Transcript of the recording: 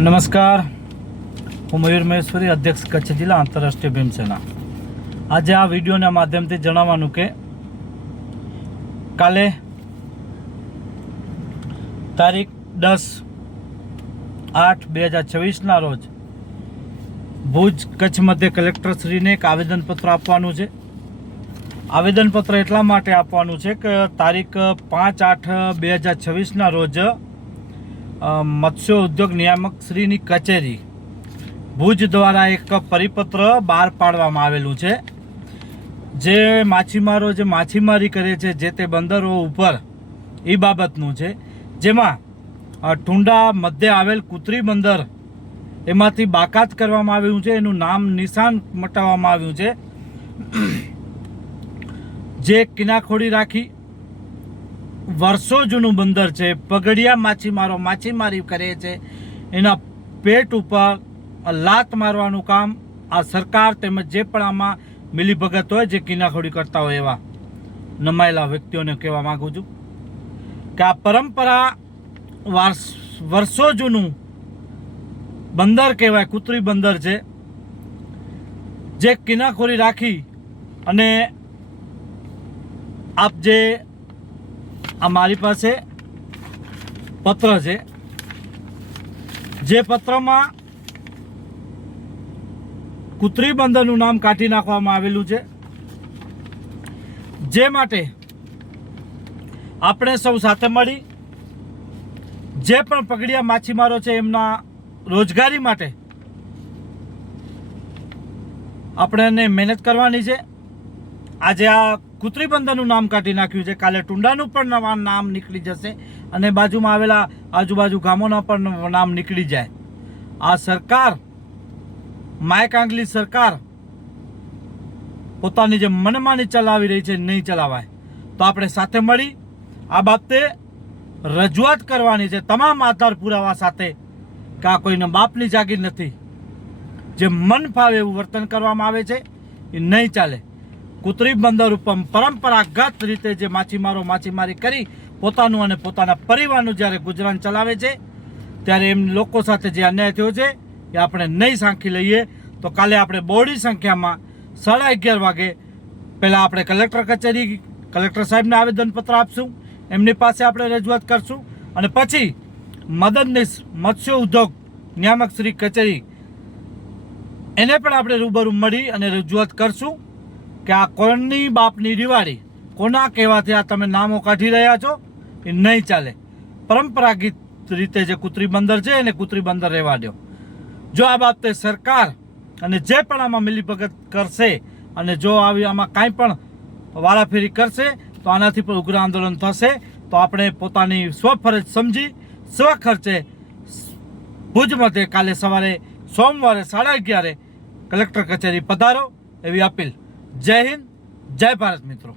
નમસ્કાર, હું મયુર મહેશ્વરી, અધ્યક્ષ કચ્છ જિલ્લા આંતરરાષ્ટ્રીય ભીમસેના. આજે આ વિડીયોના માધ્યમથી જણાવવાનું કે કાલે તારીખ 10/8/2026ના રોજ ભુજ કચ્છ મધ્ય કલેક્ટરશ્રીને એક આવેદનપત્ર આપવાનું છે. આવેદનપત્ર એટલા માટે આપવાનું છે કે તારીખ 5/8/2026ના રોજ મત્સ્ય ઉદ્યોગ નિયામક શ્રીની કચેરી ભુજ દ્વારા એક પરિપત્ર બહાર પાડવામાં આવેલું છે, જે માછીમારો જે માછીમારી કરે છે જે તે બંદરો ઉપર એ બાબતનું છે. જેમાં ટુંડા મધ્ય આવેલ કુતરી બંદર એમાંથી બાકાત કરવામાં આવ્યું છે, એનું નામ નિશાન મટાવવામાં આવ્યું છે, જે કિનાખોડી રાખી વર્ષો જૂનું બંદર છે. પગડિયા માછીમારો માછીમારી કરે છે, એના પેટ ઉપર લાત મારવાનું કામ આ સરકાર તેમજ જે પણ આમાં મિલીભગત હોય, જે કિનાખોડી કરતા હોય એવા નમાયેલા વ્યક્તિઓને કહેવા માગું છું કે આ પરંપરા વર્ષો જૂનું બંદર કહેવાય, કુતરી બંદર છે, જે કિનાખોરી રાખી અને આપ જે આ મારી પાસે પત્ર છે, જે પત્રમાં કુતરી બંદરનું નામ કાઢી નાખવામાં આવેલું છે. જે માટે આપણે સૌ સાથે મળી જે પણ પગડિયા માછીમારો છે એમના રોજગારી માટે આપણે મહેનત કરવાની છે. આજે આ કુતરી બંદરનું નામ કાઢી નાખ્યું છે, કાલે ટુંડાનું પણ નામ નીકળી જશે અને બાજુમાં આવેલા આજુબાજુ ગામોના પણ નામ નીકળી જાય. આ સરકાર માયકાંગલી સરકાર પોતાની જે મનમાની ચલાવી રહી છે નહીં ચલાવાય. તો આપણે સાથે મળી આ બાબતે રજૂઆત કરવાની છે, તમામ આધાર પુરાવા સાથે, કે આ કોઈના બાપની જાગીર નથી. જે મન ફાવે એવું વર્તન કરવામાં આવે છે એ નહીં ચાલે. કુતરી બંદર ઉપર પરંપરાગત રીતે જે માછીમારો માછીમારી કરી પોતાનું અને પોતાના પરિવારનું જ્યારે ગુજરાન ચલાવે છે, ત્યારે એમ લોકો સાથે જે અન્યાય થયો છે એ આપણે નહીં સાંખી લઈએ. તો કાલે આપણે બહોળી સંખ્યામાં 11:30 વાગે પહેલાં આપણે કલેક્ટર કચેરી કલેક્ટર સાહેબને આવેદનપત્ર આપશું, એમની પાસે આપણે રજૂઆત કરશું અને પછી મદદનીશ મત્સ્ય ઉદ્યોગ નિયામક શ્રી કચેરી એને પણ આપણે રૂબરૂ મળી અને રજૂઆત કરશું કે આ કોની બાપની દિવાળી, કોના કહેવાથી આ તમે નામો કાઢી રહ્યા છો એ નહીં ચાલે. પરંપરાગત રીતે જે કુતરી બંદર છે એને કુતરી બંદર રહેવા દો. જો આ બાબતે સરકાર અને જે પણ આમાં મિલીભગત કરશે અને જો આવી આમાં કાંઈ પણ વારાફેરી કરશે તો આનાથી પણ ઉગ્ર આંદોલન થશે. તો આપણે પોતાની સ્વફરજ સમજી સ્વખર્ચે ભુજ મધ્યે કાલે સવારે સોમવારે 11:30 કલેક્ટર કચેરી પધારો એવી અપીલ. જય હિન્દ, જય ભારત મિત્રો.